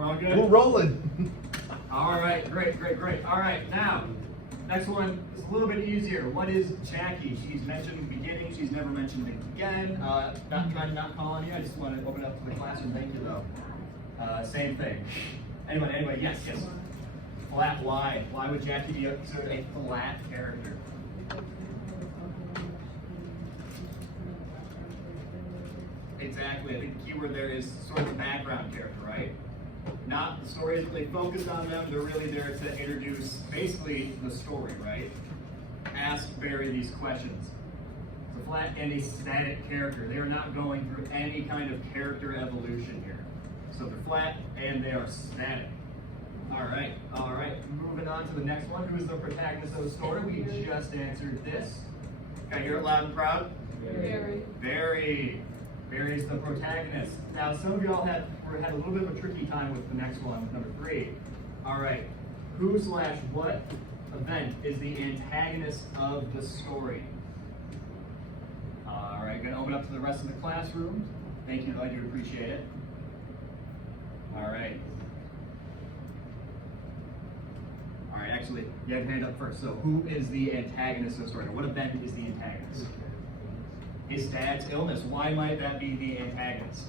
We're all good? We're rolling. All right, great. All right, now, next one is a little bit easier. What is Jackie? She's mentioned in the beginning. She's never mentioned again. Not trying to not call on you. I just want to open it up to the classroom. Thank you, though. Same thing. Anybody? Yes. Flat. Why? Why would Jackie be considered a flat character? Exactly. I think the key word there is sort of a background character, right? Not the story isn't really focused on them. They're really there to introduce basically the story, right? Ask Barry these questions. It's a flat and a static character. They are not going through any kind of character evolution here. So they're flat and they are static. All right. Moving on to the next one. Who is the protagonist of the story? We just answered this. Can I hear it loud and proud? Barry. Barry's the protagonist. Now, some of y'all had a little bit of a tricky time with the next one, number 3. All right. Who/what event is the antagonist of the story? All right. Going to open up to the rest of the classroom. Thank you. I do appreciate it. All right. Actually, you have your hand up first. So, who is the antagonist of the story? What event is the antagonist? His dad's illness. Why might that be the antagonist?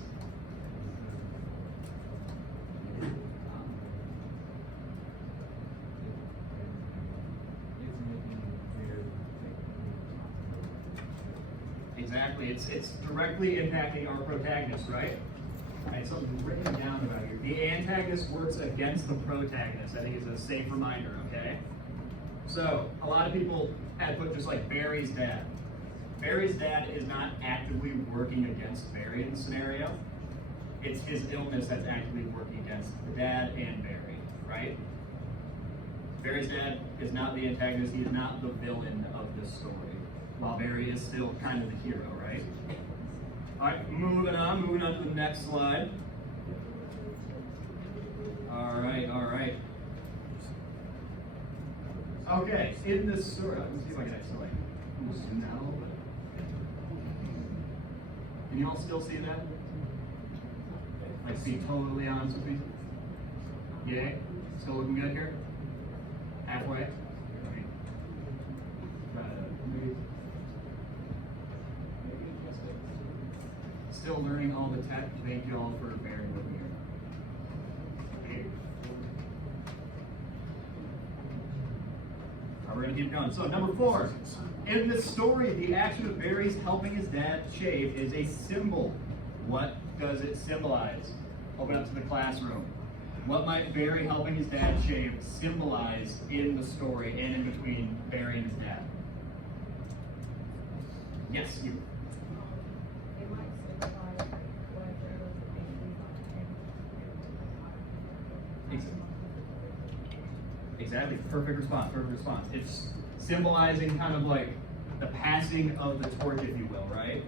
Exactly. It's directly impacting our protagonist, right? I had something written down about here. The antagonist works against the protagonist. I think it's a safe reminder, okay? So, a lot of people had put just like Barry's dad. Barry's dad is not actively working against Barry in the scenario. It's his illness that's actively working against the dad and Barry, right? Barry's dad is not the antagonist. He is not the villain of this story, while Barry is still kind of the hero, right? All right, moving on to the next slide. All right. Okay, in this story, let's see if I can actually zoom out a little bit. Can you all still see that? Like, be totally honest with me? Yay? Still looking good here? Halfway? Still learning all the tech. Thank you all for bearing with me here. All right, we're going to keep going. So, number 4. In this story, the action of Barry's helping his dad shave is a symbol. What does it symbolize? Open up to the classroom. What might Barry helping his dad shave symbolize in the story and in between Barry and his dad? Yes, you. Exactly. Perfect response. It's symbolizing kind of like the passing of the torch, if you will, right?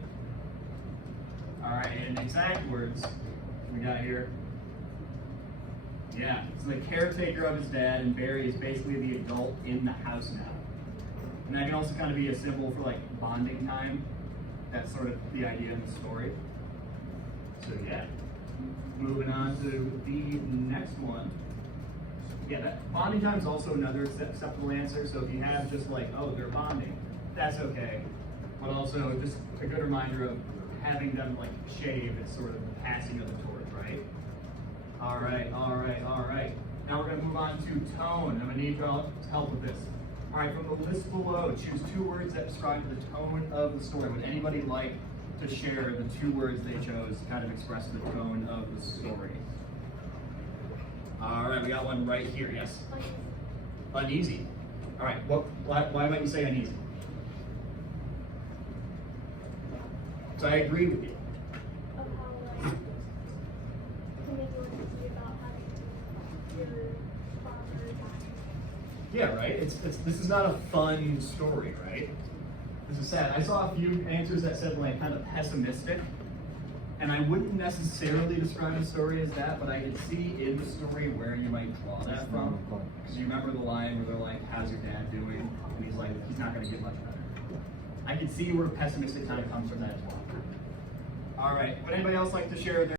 All right, and exact words we got here. Yeah, so the caretaker of his dad, and Barry is basically the adult in the house now. And that can also kind of be a symbol for like bonding time. That's sort of the idea in the story. So yeah, moving on to the next one. Yeah, that bonding time is also another acceptable answer. So if you have just like, oh, they're bonding, that's okay. But also just a good reminder of having them like shave is sort of the passing of the torch, right? All right. Now we're gonna move on to tone. I'm gonna need your help with this. All right, from the list below, choose 2 words that describe the tone of the story. Would anybody like to share the 2 words they chose to kind of express the tone of the story? All right, we got one right here, yes? Uneasy. All right, why might you say uneasy? So I agree with you. Yeah, right? This is not a fun story, right? This is sad. I saw a few answers that said like kind of pessimistic. And I wouldn't necessarily describe the story as that, but I could see in the story where you might draw that from. Because you remember the line where they're like, how's your dad doing? And he's like, he's not going to get much better. I could see where pessimistic kind of comes from that as well. All right, would anybody else like to share their